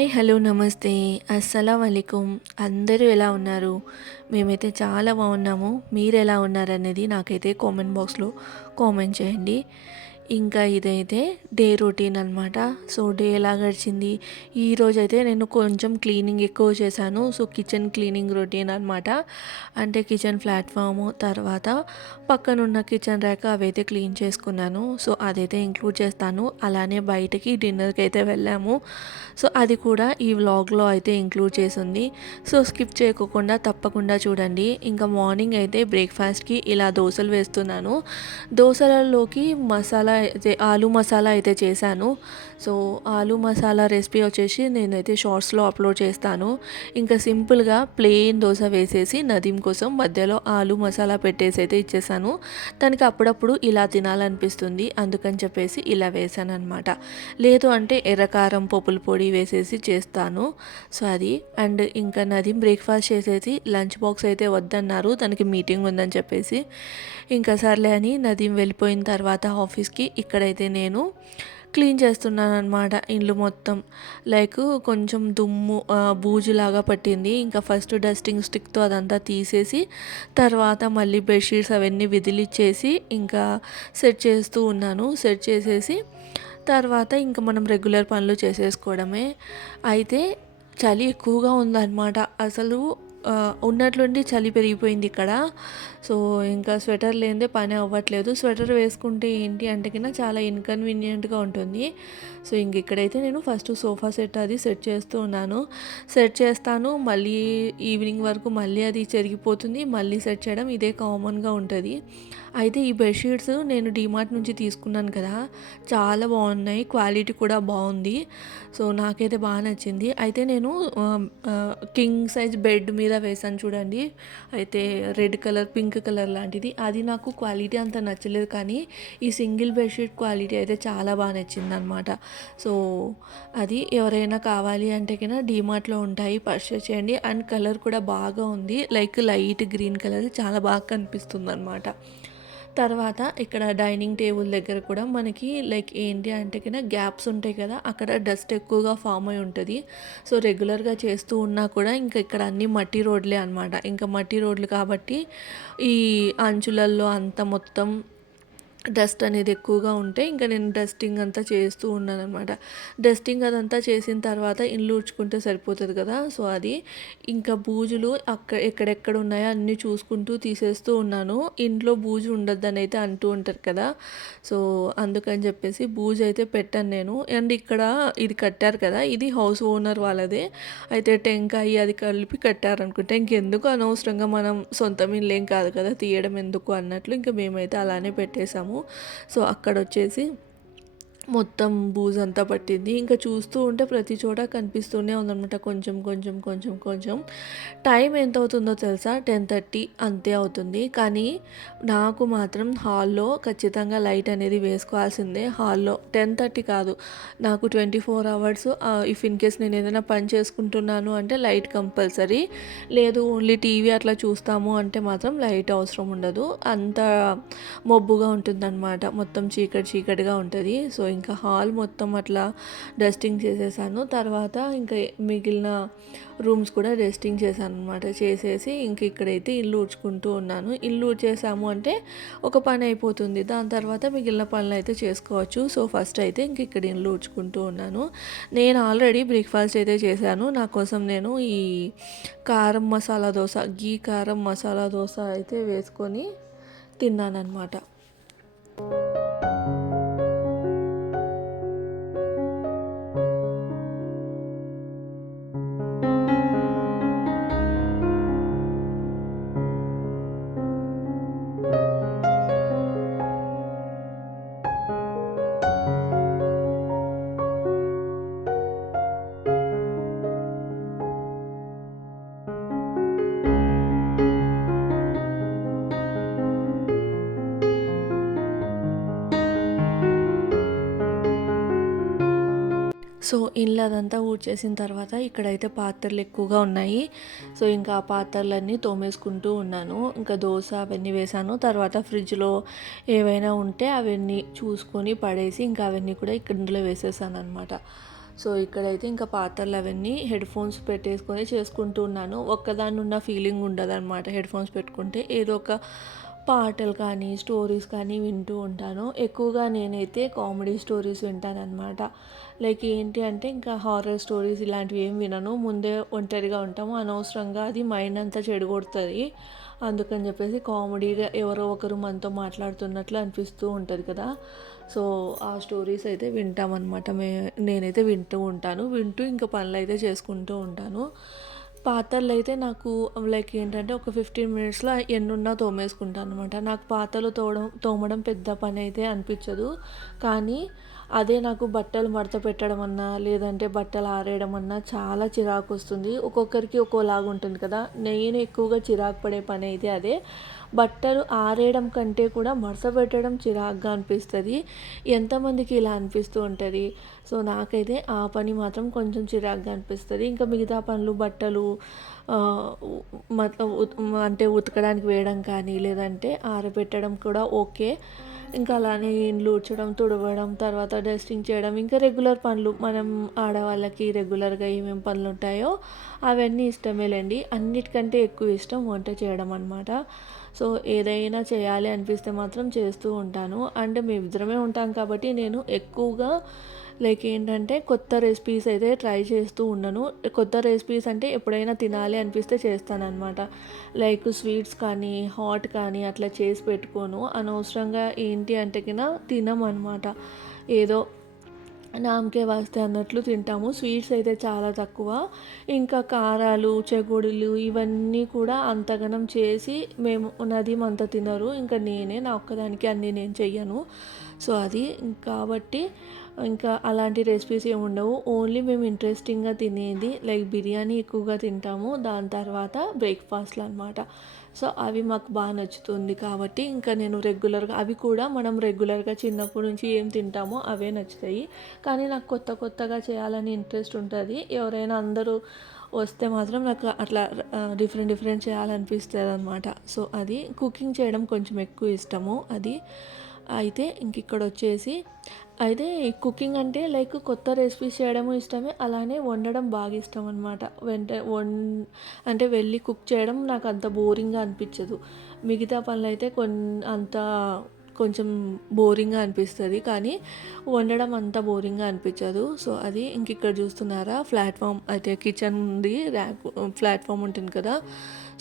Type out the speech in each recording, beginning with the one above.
Hi hello నమస్తే అస్సలం అలైకుం. అందరూ ఎలా ఉన్నారు? మేమైతే చాలా బాగున్నాము. మీరు ఎలా ఉన్నారనేది నాకైతే కామెంట్ బాక్స్లో కామెంట్ చేయండి. ఇంకా ఇదైతే డే రొటీన్ అనమాట. సో డే ఎలా గడిచింది, ఈరోజైతే నేను కొంచెం క్లీనింగ్ ఎక్కువ చేశాను. సో కిచెన్ క్లీనింగ్ రొటీన్ అనమాట. అంటే కిచెన్ ప్లాట్ఫాము, తర్వాత పక్కనున్న కిచెన్ ర్యాక్ అవైతే క్లీన్ చేసుకున్నాను. సో అదైతే ఇంక్లూడ్ చేస్తాను. అలానే బయటకి డిన్నర్కి అయితే వెళ్ళాము. సో అది కూడా ఈ వ్లాగ్లో అయితే ఇంక్లూడ్ చేసింది. సో స్కిప్ చేయకుండా తప్పకుండా చూడండి. ఇంకా మార్నింగ్ అయితే బ్రేక్ఫాస్ట్కి ఇలా దోశలు వేస్తున్నాను. దోశలలోకి మసాలా అయితే ఆలు మసాలా అయితే చేశాను. సో ఆలు మసాలా రెసిపీ వచ్చేసి నేనైతే షార్ట్స్లో అప్లోడ్ చేస్తాను. ఇంకా సింపుల్గా ప్లెయిన్ దోశ వేసేసి నదీం కోసం మధ్యలో ఆలు మసాలా పెట్టేసి అయితే ఇచ్చేసాను. తనకి అప్పుడప్పుడు ఇలా తినాలనిపిస్తుంది, అందుకని చెప్పేసి ఇలా వేసాను అనమాట. లేదు అంటే ఎర్రకారం పప్పుల పొడి వేసేసి చేస్తాను. సో అది అండ్ ఇంకా నదీం బ్రేక్ఫాస్ట్ చేసేసి లంచ్ బాక్స్ అయితే వద్దన్నారు, తనకి మీటింగ్ ఉందని చెప్పేసి. ఇంకా సర్లే అని నదీం వెళ్ళిపోయిన తర్వాత ఆఫీస్కి ఇక్కడైతే నేను క్లీన్ చేస్తున్నాను అనమాట. ఇల్లు మొత్తం లైక్ కొంచెం దుమ్ము బూజులాగా పట్టింది. ఇంకా ఫస్ట్ డస్టింగ్ స్టిక్తో అదంతా తీసేసి తర్వాత మళ్ళీ బెడ్షీట్స్ అవన్నీ విదిలిచ్చేసి ఇంకా సెట్ చేస్తూ ఉన్నాను. సెట్ చేసేసి తర్వాత ఇంకా మనం రెగ్యులర్ పనులు చేసేసుకోవడమే. అయితే చలి ఎక్కువగా ఉందన్నమాట. అసలు ఉన్నట్లుండి చలి పెరిగిపోయింది ఇక్కడ. సో ఇంకా స్వెటర్ లేనిదే పని అవ్వట్లేదు. స్వెటర్ వేసుకుంటే ఏంటి అంటే కింద చాలా ఇన్కన్వీనియంట్గా ఉంటుంది. సో ఇంక ఇక్కడైతే నేను ఫస్ట్ సోఫా సెట్ అది సెట్ చేస్తూ ఉన్నాను. సెట్ చేస్తాను, మళ్ళీ ఈవినింగ్ వరకు మళ్ళీ అది చెరిగిపోతుంది, మళ్ళీ సెట్ చేయడం ఇదే కామన్గా ఉంటుంది. అయితే ఈ బెడ్షీట్స్ నేను డీమార్ట్ నుంచి తీసుకున్నాను కదా, చాలా బాగున్నాయి, క్వాలిటీ కూడా బాగుంది. సో నాకైతే బాగా నచ్చింది. అయితే నేను కింగ్ సైజ్ బెడ్ మీద వేసాను చూడండి, అయితే రెడ్ కలర్ పింక్ కలర్ లాంటిది. అది నాకు క్వాలిటీ అంత నచ్చలేదు, కానీ ఈ సింగిల్ బెడ్షీట్ క్వాలిటీ అయితే చాలా బాగా నచ్చింది అనమాట. సో అది ఎవరైనా కావాలి అంటే కన్నా డీమార్ట్లో ఉంటాయి, పర్చేస్ చేయండి. అండ్ కలర్ కూడా బాగా ఉంది, లైక్ లైట్ గ్రీన్ కలర్, చాలా బాగా కనిపిస్తుంది అనమాట. తర్వాత ఇక్కడ డైనింగ్ టేబుల్ దగ్గర కూడా మనకి లైక్ ఏంటి అంటే కన్నా గ్యాప్స్ ఉంటాయి కదా, అక్కడ డస్ట్ ఎక్కువగా ఫామ్ అయి ఉంటుంది. సో రెగ్యులర్గా చేస్తూ ఉన్నా కూడా ఇంకా ఇక్కడ అన్నీ మట్టి రోడ్లే అనమాట. ఇంకా మట్టి రోడ్లు కాబట్టి ఈ అంచులల్లో అంతా మొత్తం డస్ట్ అనేది ఎక్కువగా ఉంటే ఇంకా నేను డస్టింగ్ అంతా చేస్తూ ఉన్నాను అనమాట. డస్టింగ్ అదంతా చేసిన తర్వాత ఇల్లు ఊడ్చుకుంటే సరిపోతుంది కదా. సో అది ఇంకా బూజులు ఎక్కడెక్కడ ఉన్నాయో అన్నీ చూసుకుంటూ తీసేస్తూ ఉన్నాను. ఇంట్లో బూజు ఉండొద్దని అయితే అంటూ ఉంటారు కదా, సో అందుకని చెప్పేసి బూజు అయితే పెట్టాను నేను. అండ్ ఇక్కడ ఇది కట్టారు కదా, ఇది హౌస్ ఓనర్ వాళ్ళదే. అయితే టెంకాయ అది కలిపి కట్టారనుకుంటే ఇంకెందుకు అనవసరంగా, మనం సొంతం ఇల్లు ఏం కాదు కదా, తీయడం ఎందుకు అన్నట్లు ఇంకా మేమైతే అలానే పెట్టేశాము. సో అక్కడ వచ్చేసి మొత్తం బూజంతా పట్టింది. ఇంకా చూస్తూ ఉంటే ప్రతి చోట కనిపిస్తూనే ఉందన్నమాట, కొంచెం కొంచెం కొంచెం కొంచెం. టైం ఎంత అవుతుందో తెలుసా, 10:30 అంతే అవుతుంది. కానీ నాకు మాత్రం హాల్లో ఖచ్చితంగా లైట్ అనేది వేసుకోవాల్సిందే. హాల్లో 10:30 కాదు, నాకు 24 అవర్స్. ఇఫ్ ఇన్ కేస్ నేను ఏదైనా పని చేసుకుంటున్నాను అంటే లైట్ కంపల్సరీ. లేదు ఓన్లీ టీవీ అట్లా చూస్తాము అంటే మాత్రం లైట్ అవసరం ఉండదు. అంత మబ్బుగా ఉంటుందన్నమాట, మొత్తం చీకటి చీకటిగా ఉంటుంది. సో ఇంకా హాల్ మొత్తం అట్లా డస్టింగ్ చేసేసాను. తర్వాత ఇంకా మిగిలిన రూమ్స్ కూడా డస్టింగ్ చేశాను అనమాట. చేసేసి ఇంక ఇక్కడైతే ఇల్లు ఊడ్చుకుంటూ ఉన్నాను. ఇల్లు ఊడ్చేసాము అంటే ఒక పని అయిపోతుంది, దాని తర్వాత మిగిలిన పనులు అయితే చేసుకోవచ్చు. సో ఫస్ట్ అయితే ఇంక ఇక్కడ ఇల్లు ఊడ్చుకుంటూ ఉన్నాను. నేను ఆల్రెడీ బ్రేక్ఫాస్ట్ అయితే చేశాను. నా కోసం నేను ఈ కారం మసాలా దోశ, గీ కారం మసాలా దోశ అయితే వేసుకొని తిన్నానమాట. సో ఇల్లు అదంతా ఊడ్చేసిన తర్వాత ఇక్కడైతే పాత్రలు ఎక్కువగా ఉన్నాయి. సో ఇంకా ఆ పాత్రలన్నీ తోమేసుకుంటూ ఉన్నాను. ఇంకా దోశ అవన్నీ వేసాను. తర్వాత ఫ్రిడ్జ్లో ఏవైనా ఉంటే అవన్నీ చూసుకొని పడేసి ఇంకా అవన్నీ కూడా ఇక్కడ ఇందులో వేసేసాను అనమాట. సో ఇక్కడైతే ఇంకా పాత్రలు అవన్నీ హెడ్ ఫోన్స్ పెట్టేసుకొని చేసుకుంటూ ఉన్నాను. ఒక్కదాన్ని ఉన్న ఫీలింగ్ ఉండదన్నమాట హెడ్ ఫోన్స్ పెట్టుకుంటే. ఏదో ఒక పాటలు కానీ స్టోరీస్ కానీ వింటూ ఉంటాను. ఎక్కువగా నేనైతే కామెడీ స్టోరీస్ వింటానన్నమాట. లైక్ ఏంటి అంటే ఇంకా హారర్ స్టోరీస్ ఇలాంటివి ఏం వినను. ముందే ఒంటరిగా ఉంటాము, అనవసరంగా అది మైండ్ అంతా చెడగొడుతుంది. అందుకని చెప్పేసి కామెడీగా ఎవరో ఒకరు మనతో మాట్లాడుతున్నట్లు అనిపిస్తూ ఉంటుంది కదా. సో ఆ స్టోరీస్ అయితే వింటామన్నమాట. నేనైతే వింటూ ఉంటాను. వింటూ ఇంకా పనులు అయితే చేసుకుంటూ ఉంటాను. పాత్రలు అయితే నాకు లైక్ ఏంటంటే ఒక 15 మినిట్స్లో ఎన్నున్నా తోమేసుకుంటాను అనమాట. నాకు పాత్రలు తోమడం పెద్ద పని అయితే అనిపించదు. కానీ అదే నాకు బట్టలు మడత పెట్టడం అన్నా లేదంటే బట్టలు ఆరేయడం అన్నా చాలా చిరాకు వస్తుంది. ఒక్కొక్కరికి ఒక్కోలాగా ఉంటుంది కదా. నేను ఎక్కువగా చిరాకు పడే పని అయితే అదే. బట్టలు ఆరేయడం కంటే కూడా మడత పెట్టడం చిరాకుగా అనిపిస్తుంది. ఎంతమందికి ఇలా అనిపిస్తూ ఉంటుంది. సో నాకైతే ఆ పని మాత్రం కొంచెం చిరాకుగా అనిపిస్తుంది. ఇంకా మిగతా పనులు బట్టలు అంటే ఉతకడానికి వేయడం కానీ లేదంటే ఆరబెట్టడం కూడా ఓకే. ఇంకా అలానే ఇండ్లు ఊడ్చడం, తుడవడం, తర్వాత డస్టింగ్ చేయడం, ఇంకా రెగ్యులర్ పనులు మనం ఆడవాళ్ళకి రెగ్యులర్గా ఏమేమి పనులు ఉంటాయో అవన్నీ ఇష్టమేలేండి. అన్నిటికంటే ఎక్కువ ఇష్టం వంట చేయడం అనమాట. సో ఏదైనా చేయాలి అనిపిస్తే మాత్రం చేస్తూ ఉంటాను. అండ్ మేమిద్దరమే ఉంటాం కాబట్టి నేను ఎక్కువగా లైక్ ఏంటంటే కొత్త రెసిపీస్ అయితే ట్రై చేస్తూ ఉన్నాను. కొత్త రెసిపీస్ అంటే ఎప్పుడైనా తినాలి అనిపిస్తే చేస్తానన్నమాట. లైక్ స్వీట్స్ కానీ హాట్ కానీ అట్లా చేసి పెట్టుకోను. అనవసరంగా ఏంటి అంటే కినా తినమన్నమాట. ఏదో నామకే వాస్తే అన్నట్లు తింటాము. స్వీట్స్ అయితే చాలా తక్కువ. ఇంకా కారాలు చెగోడీలు ఇవన్నీ కూడా అంతగనం చేసి మేము నదీమంతా తినరు. ఇంకా నేనే నా ఒక్కదానికి అన్నీ నేను చెయ్యను. సో అది కాబట్టి ఇంకా అలాంటి రెసిపీస్ ఏమి ఉండవు. ఓన్లీ మేము ఇంట్రెస్టింగ్గా తినేది లైక్ బిర్యానీ ఎక్కువగా తింటాము. దాని తర్వాత బ్రేక్ఫాస్ట్లు అనమాట. సో అవి మాకు బాగా నచ్చుతుంది కాబట్టి ఇంకా నేను రెగ్యులర్గా అవి కూడా మనం రెగ్యులర్గా చిన్నప్పటి నుంచి ఏం తింటామో అవే నచ్చుతాయి. కానీ నాకు కొత్త కొత్తగా చేయాలని ఇంట్రెస్ట్ ఉంటుంది. ఎవరైనా అందరూ వస్తే మాత్రం నాకు అట్లా డిఫరెంట్ చేయాలనిపిస్తుంది అనమాట. సో అది కుకింగ్ చేయడం కొంచెం ఎక్కువ ఇష్టము అది. అయితే ఇంక ఇక్కడ వచ్చేసి అయితే కుకింగ్ అంటే లైక్ కొత్త రెసిపీస్ చేయడము ఇష్టమే, అలానే వండడం బాగా ఇష్టం అనమాట. అంటే వెళ్ళి కుక్ చేయడం నాకు అంత బోరింగ్గా అనిపించదు. మిగతా పనులు అయితే అంత కొంచెం బోరింగ్గా అనిపిస్తుంది, కానీ వండడం అంత బోరింగ్గా అనిపించదు. సో అది ఇంక ఇక్కడ చూస్తున్నారా ప్లాట్ఫామ్ అయితే కిచెన్ ఉంది, ప్లాట్ఫామ్ ఉంటుంది కదా.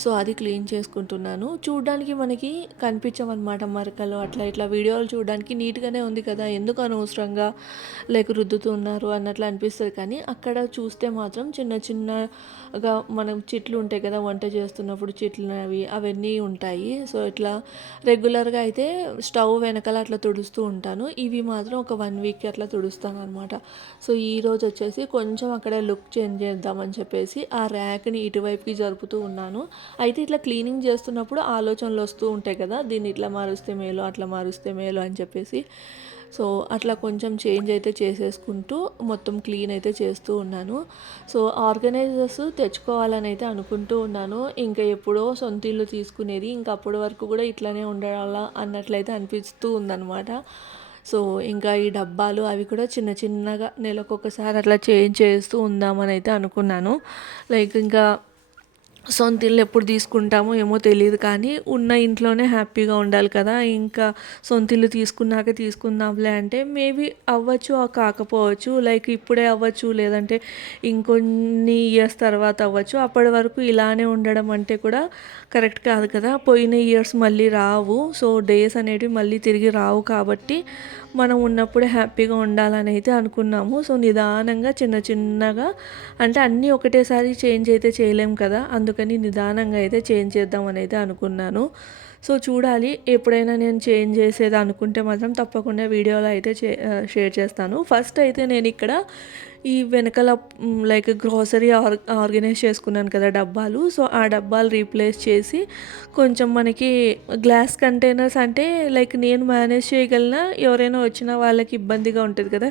సో అది క్లీన్ చేసుకుంటున్నాను. చూడ్డానికి మనకి కనిపించమన్నమాట మరకలు అట్లా ఇట్లా. వీడియోలు చూడడానికి నీట్గానే ఉంది కదా, ఎందుకు అనవసరంగా లైక్ రుద్దుతున్నారు అన్నట్లు అనిపిస్తుంది. కానీ అక్కడ చూస్తే మాత్రం చిన్నగా మనం చెట్లు ఉంటాయి కదా, వంట చేస్తున్నప్పుడు చెట్లు అవన్నీ ఉంటాయి. సో ఇట్లా రెగ్యులర్గా అయితే స్టవ్ వెనకాల అట్లా తుడుస్తూ ఉంటాను. ఇవి మాత్రం ఒక 1 వీక్ అట్లా తుడుస్తాను అనమాట. సో ఈరోజు వచ్చేసి కొంచెం అక్కడ లుక్ చేంజ్ చేద్దామని చెప్పేసి ఆ ర్యాక్ని ఇటువైపుకి జరుపుతూ ఉన్నాను. అయితే ఇట్లా క్లీనింగ్ చేస్తున్నప్పుడు ఆలోచనలు వస్తూ ఉంటాయి కదా, దీన్ని ఇట్లా మారుస్తే మేలు అట్లా మారుస్తే మేలు అని చెప్పేసి. సో అట్లా కొంచెం చేంజ్ అయితే చేసేసుకుంటూ మొత్తం క్లీన్ అయితే చేస్తూ ఉన్నాను. సో ఆర్గనైజర్స్ తెచ్చుకోవాలని అయితే అనుకుంటూ ఉన్నాను. ఇంకా ఎప్పుడో సొంత ఇల్లు తీసుకునేది, ఇంకా అప్పటి వరకు కూడా ఇట్లానే ఉండాలా అన్నట్లయితే అనిపిస్తూ ఉందన్నమాట. సో ఇంకా ఈ డబ్బాలు అవి కూడా చిన్నగా నెలకొకసారి అట్లా చేంజ్ చేస్తూ ఉందామని అయితే అనుకున్నాను. లైక్ ఇంకా సొంత ఇల్లు ఎప్పుడు తీసుకుంటామో ఏమో తెలియదు, కానీ ఉన్న ఇంట్లోనే హ్యాపీగా ఉండాలి కదా. ఇంకా సొంత ఇల్లు తీసుకున్నాక తీసుకుందాంలే అంటే మేబీ అవ్వచ్చు కాకపోవచ్చు, లైక్ ఇప్పుడే అవ్వచ్చు లేదంటే ఇంకొన్ని ఇయర్స్ తర్వాత అవ్వచ్చు. అప్పటి వరకు ఇలానే ఉండడం అంటే కూడా కరెక్ట్ కాదు కదా. పోయిన ఇయర్స్ మళ్ళీ రావు. సో డేస్ అనేటివి మళ్ళీ తిరిగి రావు కాబట్టి మనం ఉన్నప్పుడే హ్యాపీగా ఉండాలని అయితే అనుకున్నాము. సో నిదానంగా చిన్నగా అంటే అన్నీ ఒకటేసారి చేంజ్ అయితే చేయలేం కదా, అందుకని నిదానంగా అయితే చేంజ్ చేద్దామని అయితే అనుకున్నాను. సో చూడాలి, ఎప్పుడైనా నేను చేంజ్ చేసేది అనుకుంటే మాత్రం తప్పకుండా వీడియోలో అయితే షేర్ చేస్తాను. ఫస్ట్ అయితే నేను ఇక్కడ ఈ వెనకాల లైక్ గ్రోసరీ ఆర్గనైజ్ చేసుకున్నాను కదా డబ్బాలు. సో ఆ డబ్బాలు రీప్లేస్ చేసి కొంచెం మనకి గ్లాస్ కంటైనర్స్ అంటే లైక్ నేను మేనేజ్ చేయగలనా, ఎవరైనా వచ్చిన వాళ్ళకి ఇబ్బందిగా ఉంటుంది కదా.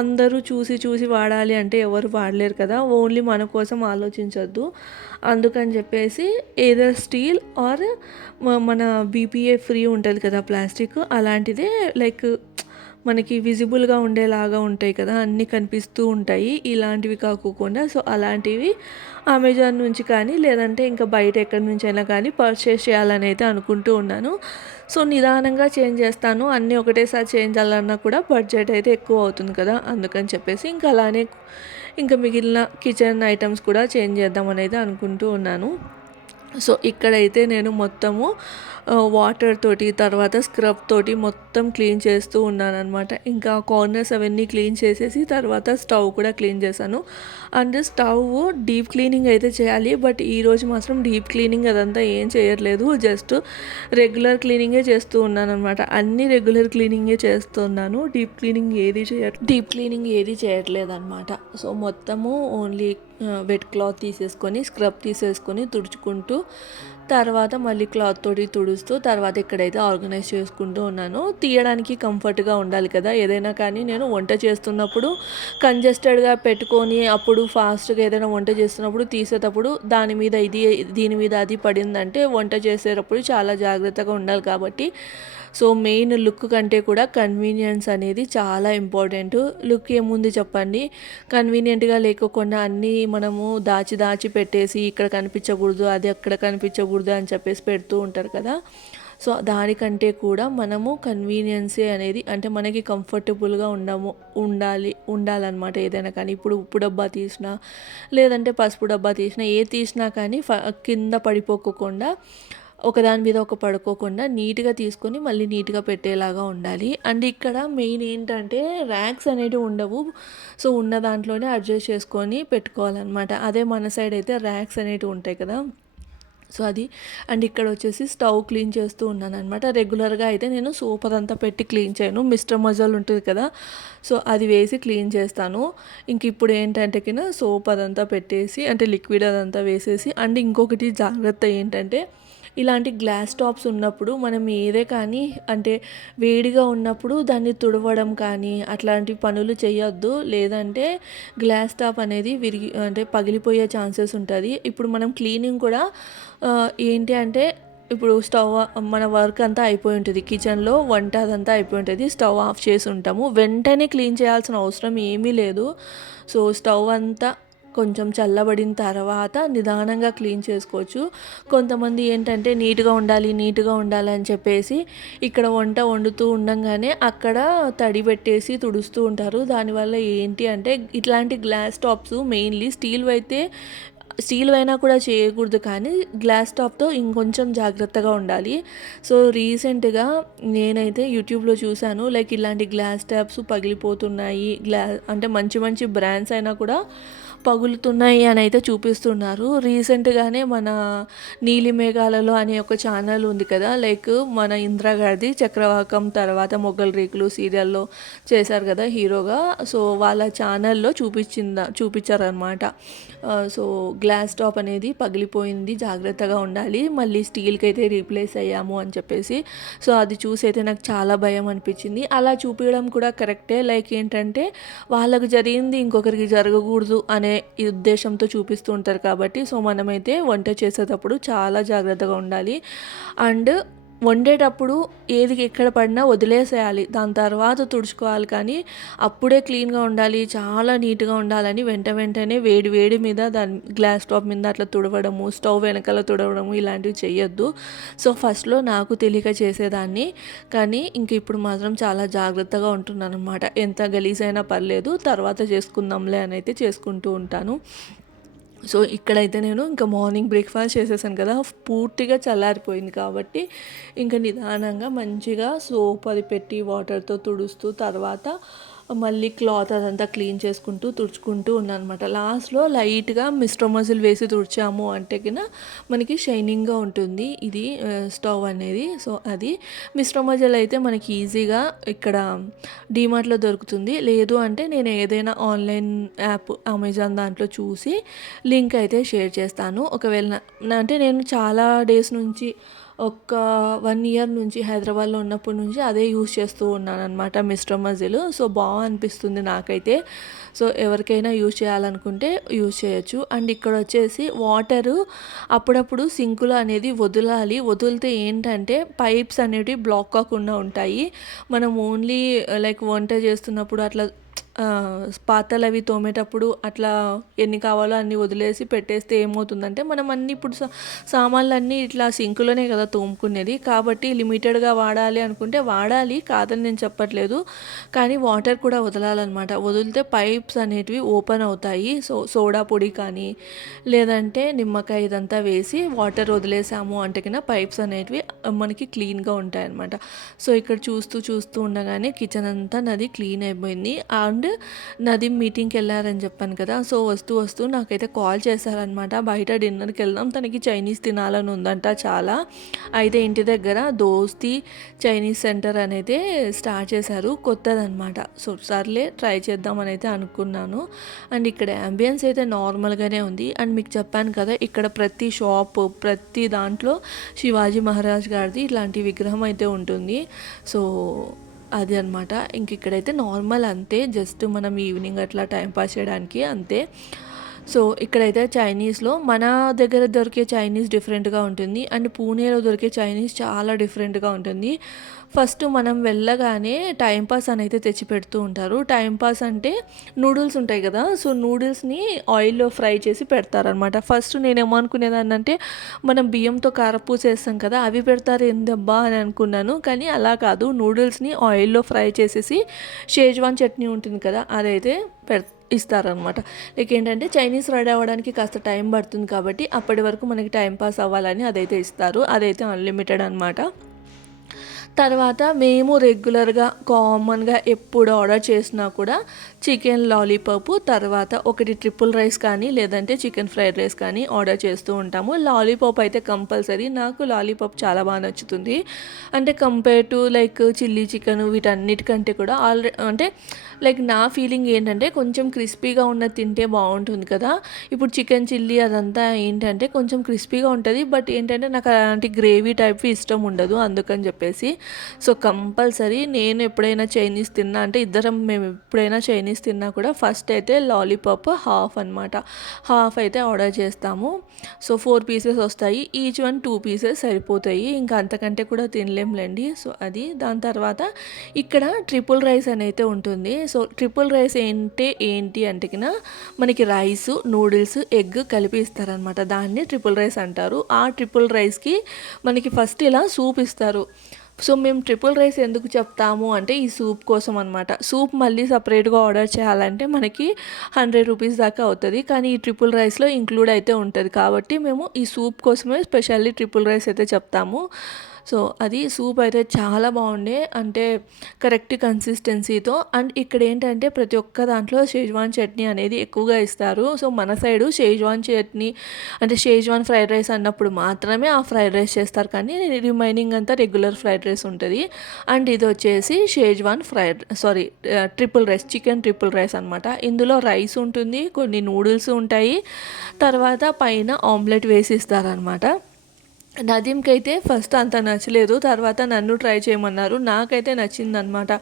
అందరూ చూసి వాడాలి అంటే ఎవరు వాడలేరు కదా, ఓన్లీ మన కోసం ఆలోచించొద్దు. అందుకని చెప్పేసి ఏదర్ స్టీల్ ఆర్ మన బీపీఏ ఫ్రీ ఉంటుంది కదా ప్లాస్టిక్, అలాంటిదే లైక్ మనకి విజిబుల్గా ఉండేలాగా ఉంటాయి కదా, అన్నీ కనిపిస్తూ ఉంటాయి ఇలాంటివి కాకోకుండా. సో అలాంటివి అమెజాన్ నుంచి కానీ లేదంటే ఇంకా బయట ఎక్కడి నుంచైనా కానీ పర్చేస్ చేయాలని అయితే అనుకుంటూ ఉన్నాను. సో నిదానంగా చేంజ్ చేస్తాను, అన్నీ ఒకటేసారి చేంజ్ చేయాలన్నా కూడా బడ్జెట్ అయితే ఎక్కువ అవుతుంది కదా, అందుకని చెప్పేసి ఇంకా అలానే ఇంకా మిగిలిన కిచెన్ ఐటమ్స్ కూడా చేంజ్ చేద్దామని అయితే అనుకుంటూ ఉన్నాను. సో ఇక్కడైతే నేను మొత్తము వాటర్ తోటి తర్వాత స్క్రబ్ తోటి మొత్తం క్లీన్ చేస్తూ ఉన్నాను అనమాట. ఇంకా కార్నర్స్ అవన్నీ క్లీన్ చేసేసి తర్వాత స్టవ్ కూడా క్లీన్ చేశాను. అండ్ స్టవ్ డీప్ క్లీనింగ్ అయితే చేయాలి, బట్ ఈరోజు మాత్రం డీప్ క్లీనింగ్ అదంతా ఏం చేయట్లేదు, జస్ట్ రెగ్యులర్ క్లీనింగే చేస్తూ ఉన్నాను అనమాట. అన్నీ రెగ్యులర్ క్లీనింగే చేస్తున్నాను, డీప్ క్లీనింగ్ ఏది చేయట్లేదు అనమాట. సో మొత్తము ఓన్లీ వెట్ క్లాత్ తీసేసుకొని స్క్రబ్ తీసేసుకొని తుడుచుకుంటూ తర్వాత మళ్ళీ క్లాత్ తోటి తుడుస్తూ తర్వాత ఇక్కడైతే ఆర్గనైజ్ చేసుకుంటూ ఉన్నాను. తీయడానికి కంఫర్ట్గా ఉండాలి కదా ఏదైనా కానీ. నేను వంట చేస్తున్నప్పుడు కంజెస్టెడ్గా పెట్టుకొని అప్పుడు ఫాస్ట్గా ఏదైనా వంట చేస్తున్నప్పుడు తీసేటప్పుడు దాని మీద ఇది దీని మీద అది పడిందంటే వంట చేసేటప్పుడు చాలా జాగ్రత్తగా ఉండాలి. కాబట్టి సో మెయిన్ లుక్ కంటే కూడా కన్వీనియన్స్ అనేది చాలా ఇంపార్టెంట్. లుక్ ఏముంది చెప్పండి, కన్వీనియంట్గా లేకోకుండా అన్నీ మనము దాచి పెట్టేసి ఇక్కడ కనిపించకూడదు అది అక్కడ కనిపించకూడదు అని చెప్పేసి పెడుతూ ఉంటారు కదా. సో దానికంటే కూడా మనము కన్వీనియన్సే అనేది, అంటే మనకి కంఫర్టబుల్గా ఉండాలన్నమాట ఏదైనా కానీ. ఇప్పుడు ఉప్పు డబ్బా తీసినా లేదంటే పసుపు డబ్బా తీసినా తీసినా కానీ కింద పడిపోకుండా ఒకదాని మీద ఒక పడుకోకుండా నీట్గా తీసుకొని మళ్ళీ నీట్గా పెట్టేలాగా ఉండాలి. అండ్ ఇక్కడ మెయిన్ ఏంటంటే ర్యాక్స్ అనేవి ఉండవు. సో ఉన్న దాంట్లోనే అడ్జస్ట్ చేసుకొని పెట్టుకోవాలన్నమాట. అదే మన సైడ్ అయితే ర్యాక్స్ అనేవి ఉంటాయి కదా. సో అది. అండ్ ఇక్కడ వచ్చేసి స్టవ్ క్లీన్ చేస్తూ ఉన్నాను అనమాట. రెగ్యులర్గా అయితే నేను సోప్ అదంతా పెట్టి క్లీన్ చేయను, మిస్టర్ మజల్ ఉంటుంది కదా, సో అది వేసి క్లీన్ చేస్తాను. ఇంక ఇప్పుడు ఏంటంటే కింద సోప్ అదంతా పెట్టేసి అంటే లిక్విడ్ అదంతా వేసేసి. అండ్ ఇంకొకటి జాగ్రత్త ఏంటంటే ఇలాంటి గ్లాస్ టాప్స్ ఉన్నప్పుడు మనం ఏదే కానీ అంటే వేడిగా ఉన్నప్పుడు దాన్ని తుడవడం కానీ అట్లాంటి పనులు చేయొద్దు, లేదంటే గ్లాస్ టాప్ అనేది అంటే పగిలిపోయే ఛాన్సెస్ ఉంటుంది. ఇప్పుడు మనం క్లీనింగ్ కూడా ఏంటి అంటే ఇప్పుడు మన వర్క్ అంతా అయిపోయి ఉంటుంది, కిచెన్లో వంట అదంతా అయిపోయి ఉంటుంది, స్టవ్ ఆఫ్ చేసి ఉంటాము, వెంటనే క్లీన్ చేయాల్సిన అవసరం ఏమీ లేదు. సో స్టవ్ అంతా కొంచెం చల్లబడిన తర్వాత నిదానంగా క్లీన్ చేసుకోవచ్చు. కొంతమంది ఏంటంటే నీట్గా ఉండాలి అని చెప్పేసి ఇక్కడ వంట వండుతూ ఉండంగానే అక్కడ తడి పెట్టేసి తుడుస్తూ ఉంటారు. దానివల్ల ఏంటి అంటే ఇట్లాంటి గ్లాస్ టాప్స్ మెయిన్లీ స్టీల్ అయినా కూడా చేయకూడదు, కానీ గ్లాస్ టాప్తో ఇంకొంచెం జాగ్రత్తగా ఉండాలి. సో రీసెంట్గా నేనైతే యూట్యూబ్లో చూశాను, లైక్ ఇలాంటి గ్లాస్ టాప్స్ పగిలిపోతున్నాయి, అంటే మంచి బ్రాండ్స్ అయినా కూడా పగులుతున్నాయి అని అయితే చూపిస్తున్నారు. రీసెంట్గానే మన నీలి మేఘాలలో అనే ఒక ఛానల్ ఉంది కదా, లైక్ మన ఇందిరా గారిది చక్రవాకం తర్వాత మొగల్ రేకులు సీరియల్లో చేశారు కదా హీరోగా. సో వాళ్ళ ఛానల్లో చూపించారనమాట. సో గ్లాస్ టాప్ అనేది పగిలిపోయింది, జాగ్రత్తగా ఉండాలి, మళ్ళీ స్టీల్కి అయితే రీప్లేస్ అయ్యాము అని చెప్పేసి. సో అది చూసి అయితే నాకు చాలా భయం అనిపించింది. అలా చూపించడం కూడా కరెక్టే, లైక్ ఏంటంటే వాళ్ళకు జరిగింది ఇంకొకరికి జరగకూడదు అనే ఈ ఉద్దేశంతో చూపిస్తూ ఉంటారు కాబట్టి. సో మనమైతే వంట చేసేటప్పుడు చాలా జాగ్రత్తగా ఉండాలి. అండ్ వండేటప్పుడు ఏది ఎక్కడ పడినా వదిలేసేయాలి, దాని తర్వాత తుడుచుకోవాలి, కానీ అప్పుడే క్లీన్గా ఉండాలి, చాలా నీట్గా ఉండాలని వెంటనే వేడి మీద దాని గ్లాస్ టాప్ మీద అట్లా తుడవడము, స్టవ్ వెనకాల తుడవడము ఇలాంటివి చేయొద్దు. సో ఫస్ట్లో నాకు తెలియక చేసేదాన్ని, కానీ ఇంక ఇప్పుడు మాత్రం చాలా జాగ్రత్తగా ఉంటున్నాను అనమాట. ఎంత గలీజ్ అయినా పర్లేదు, తర్వాత చేసుకుందాంలే అని అయితే చేసుకుంటూ ఉంటాను. సో ఇక్కడైతే నేను ఇంకా మార్నింగ్ బ్రేక్ఫాస్ట్ చేసేసాను కదా, పూర్తిగా చల్లారిపోయింది కాబట్టి ఇంకా నిదానంగా మంచిగా సోప్ అది పెట్టి వాటర్తో తుడుస్తూ తర్వాత మళ్ళీ క్లాత్ అదంతా క్లీన్ చేసుకుంటూ తుడుచుకుంటూ ఉన్నాను అనమాట. లాస్ట్లో లైట్గా మిస్టర్ మజిల్ వేసి తుడిచాము అంటే కింద మనకి షైనింగ్గా ఉంటుంది ఇది స్టవ్ అనేది. సో అది మిస్టర్ మజిల్ అయితే మనకి ఈజీగా ఇక్కడ డీమార్ట్లో దొరుకుతుంది, లేదు అంటే నేను ఏదైనా ఆన్లైన్ యాప్ అమెజాన్ దాంట్లో చూసి లింక్ అయితే షేర్ చేస్తాను. ఒకవేళ అంటే నేను చాలా డేస్ నుంచి ఒక 1 ఇయర్ నుంచి హైదరాబాద్లో ఉన్నప్పటి నుంచి అదే యూస్ చేస్తూ ఉన్నానన్నమాట మిస్టర్ మజిల్. సో అనిపిస్తుంది నాకైతే. సో ఎవరికైనా యూజ్ చేయాలనుకుంటే యూజ్ చేయొచ్చు. అండ్ ఇక్కడ వచ్చేసి వాటరు అప్పుడప్పుడు సింకులో అనేది వదలాలి. వదిలితే ఏంటంటే పైప్స్ అనేవి బ్లాక్ కాకుండా ఉంటాయి. మనం ఓన్లీ లైక్ వంట చేస్తున్నప్పుడు అట్లా పాత్రలు అవి తోమేటప్పుడు అట్లా ఎన్ని కావాలో అన్నీ వదిలేసి పెట్టేస్తే ఏమవుతుందంటే మనం అన్నీ ఇప్పుడు సామాన్లు అన్నీ ఇట్లా సింకులోనే కదా తోముకునేది. కాబట్టి లిమిటెడ్గా వాడాలి అనుకుంటే వాడాలి, కాదని నేను చెప్పట్లేదు. కానీ వాటర్ కూడా వదలాలన్నమాట. వదిలితే పైప్స్ అనేటివి ఓపెన్ అవుతాయి. సోడా పొడి కానీ లేదంటే నిమ్మకాయ ఇదంతా వేసి వాటర్ వదిలేసాము అంటే కన్నా పైప్స్ అనేటివి మనకి క్లీన్గా ఉంటాయి అన్నమాట. సో ఇక్కడ చూస్తూ ఉండగానే కిచెన్ అంతా నాది క్లీన్ అయిపోయింది. అండ్ నదీం మీటింగ్కి వెళ్ళారని చెప్పాను కదా. సో వస్తూ నాకైతే కాల్ చేశారనమాట. బయట డిన్నర్కి వెళ్దాం, తనకి చైనీస్ తినాలని ఉందంట చాలా. అయితే ఇంటి దగ్గర దోస్తి చైనీస్ సెంటర్ అనేది స్టార్ట్ చేశారు, కొత్తదనమాట. సో సర్లే ట్రై చేద్దామని అయితే అనుకున్నాను. అండ్ ఇక్కడ అంబియన్స్ అయితే నార్మల్గానే ఉంది. అండ్ మీకు చెప్పాను కదా ఇక్కడ ప్రతి షాప్ ప్రతి దాంట్లో శివాజీ మహారాజ్ గారిది ఇట్లాంటి విగ్రహం అయితే ఉంటుంది. సో అది అనమాట. ఇంక ఇక్కడైతే నార్మల్ అంతే, జస్ట్ మనం ఈవినింగ్ అట్లా టైంపాస్ చేయడానికి అంతే. సో ఇక్కడైతే చైనీస్లో మన దగ్గర దొరికే చైనీస్ డిఫరెంట్గా ఉంటుంది. అండ్ పూణేలో దొరికే చైనీస్ చాలా డిఫరెంట్గా ఉంటుంది. ఫస్ట్ మనం వెళ్ళగానే టైంపాస్ అని అయితే తెచ్చి పెడుతూ ఉంటారు. టైంపాస్ అంటే నూడిల్స్ ఉంటాయి కదా. సో నూడిల్స్ని ఆయిల్లో ఫ్రై చేసి పెడతారనమాట. ఫస్ట్ నేనేమనుకునేదాన్ని అంటే మనం బియ్యంతో కారపూస వేస్తాం కదా, అవి పెడతారు ఏందబ్బా అని అనుకున్నాను. కానీ అలా కాదు, నూడిల్స్ని ఆయిల్లో ఫ్రై చేసేసి షేజ్వాన్ చట్నీ ఉంటుంది కదా అదైతే ఇస్తారనమాట. లైక్ ఏంటంటే చైనీస్ రెడీ అవ్వడానికి కాస్త టైం పడుతుంది కాబట్టి అప్పటి వరకు మనకి టైం పాస్ అవ్వాలని అదైతే ఇస్తారు. అదైతే అన్లిమిటెడ్ అనమాట. తర్వాత మేము రెగ్యులర్గా కామన్గా ఎప్పుడు ఆర్డర్ చేసినా కూడా చికెన్ లాలీపాప్, తర్వాత ఒకటి ట్రిపుల్ రైస్ కానీ లేదంటే చికెన్ ఫ్రైడ్ రైస్ కానీ ఆర్డర్ చేస్తూ ఉంటాము. లాలీపాప్ అయితే కంపల్సరీ. నాకు లాలీపాప్ చాలా బాగా నచ్చుతుంది. అంటే compare to like chilli chicken వీటన్నిటికంటే కూడా అంటే లైక్ నా ఫీలింగ్ ఏంటంటే కొంచెం క్రిస్పీగా ఉన్నది తింటే బాగుంటుంది కదా. ఇప్పుడు చికెన్ చిల్లీ అదంతా ఏంటంటే కొంచెం క్రిస్పీగా ఉంటుంది, బట్ ఏంటంటే నాకు అలాంటి గ్రేవీ టైప్వి ఇష్టం ఉండదు. అందుకని చెప్పేసి సో కంపల్సరీ నేను ఎప్పుడైనా చైనీస్ తిన్నా అంటే మేము ఎప్పుడైనా చైనీస్ తిన్నా కూడా ఫస్ట్ అయితే లాలీపాప్ హాఫ్ అనమాట, హాఫ్ అయితే ఆర్డర్ చేస్తాము. సో 4 పీసెస్ వస్తాయి, ఈచ్ వన్ 2 పీసెస్ సరిపోతాయి. ఇంకా అంతకంటే కూడా తినలేంలేండి. సో అది దాని తర్వాత ఇక్కడ ట్రిపుల్ రైస్ అని అయితే ఉంటుంది. సో ట్రిపుల్ రైస్ ఏంటి అంటే మనకి రైస్, నూడిల్స్, ఎగ్ కలిపి ఇస్తారనమాట. దాన్ని ట్రిపుల్ రైస్ అంటారు. ఆ ట్రిపుల్ రైస్కి మనకి ఫస్ట్ ఇలా సూప్ ఇస్తారు. సో మేము ట్రిపుల్ రైస్ ఎందుకు చెప్తాము అంటే ఈ సూప్ కోసం అనమాట. సూప్ మళ్ళీ సపరేట్గా ఆర్డర్ చేయాలంటే మనకి 100 రూపీస్ దాకా అవుతుంది. కానీ ఈ ట్రిపుల్ రైస్లో ఇంక్లూడ్ అయితే ఉంటుంది కాబట్టి మేము ఈ సూప్ కోసమే స్పెషల్లీ ట్రిపుల్ రైస్ అయితే చెప్తాము. సో అది సూప్ అయితే చాలా బాగుండే, అంటే కరెక్ట్ కన్సిస్టెన్సీతో. అండ్ ఇక్కడ ఏంటంటే ప్రతి ఒక్క దాంట్లో షేజ్వాన్ చట్నీ అనేది ఎక్కువగా ఇస్తారు. సో మన సైడు షేజ్వాన్ చట్నీ అంటే షేజ్వాన్ ఫ్రైడ్ రైస్ అన్నప్పుడు మాత్రమే ఆ ఫ్రైడ్ రైస్ చేస్తారు, కానీ రిమైనింగ్ అంతా రెగ్యులర్ ఫ్రైడ్ రైస్ ఉంటుంది. అండ్ ఇది వచ్చేసి Schezwan triple rice, chicken triple rice అనమాట. ఇందులో రైస్ ఉంటుంది, కొన్ని నూడిల్స్ ఉంటాయి, తర్వాత పైన ఆమ్లెట్ వేసి ఇస్తారనమాట. నదీంకి అయితే ఫస్ట్ అంత నచ్చలేదు, తర్వాత నన్ను ట్రై చేయమన్నారు. నాకైతే నచ్చిందనమాట.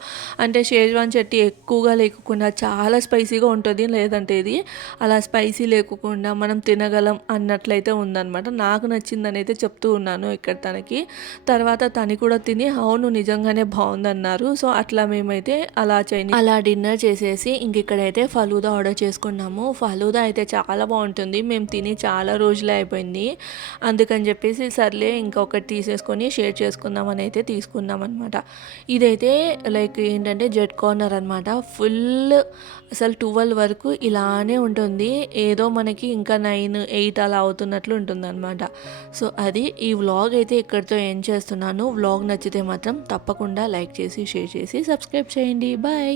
అంటే షేజ్వాన్ చట్నీ ఎక్కువగా లేకుండా చాలా స్పైసీగా ఉంటుంది, లేదంటే ఇది అలా స్పైసీ లేకుండా మనం తినగలం అన్నట్లయితే ఉందన్నమాట. నాకు నచ్చిందని అయితే చెప్తూ ఉన్నాను ఇక్కడ తనకి. తర్వాత తను కూడా తిని అవును నిజంగానే బాగుందన్నారు. సో అట్లా మేమైతే అలా డిన్నర్ చేసేసి ఇంక ఇక్కడైతే ఫలూదా ఆర్డర్ చేసుకున్నాము. ఫలూదా అయితే చాలా బాగుంటుంది, మేము తిని చాలా రోజులే అయిపోయింది. అందుకని చెప్పేసి సర్లే ఇంకొకటి తీసేసుకొని షేర్ చేసుకుందామని అయితే తీసుకున్నాం అనమాట. ఇదైతే లైక్ ఏంటంటే జెడ్ కార్నర్ అనమాట. ఫుల్ అసలు 12 వరకు ఇలానే ఉంటుంది, ఏదో మనకి ఇంకా 9, 8 అలా అవుతున్నట్లు ఉంటుంది అనమాట. సో అది ఈ వ్లాగ్ అయితే ఇక్కడితో ఎండ్ చేస్తున్నాను. వ్లాగ్ నచ్చితే మాత్రం తప్పకుండా లైక్ చేసి షేర్ చేసి సబ్స్క్రైబ్ చేయండి. బాయ్.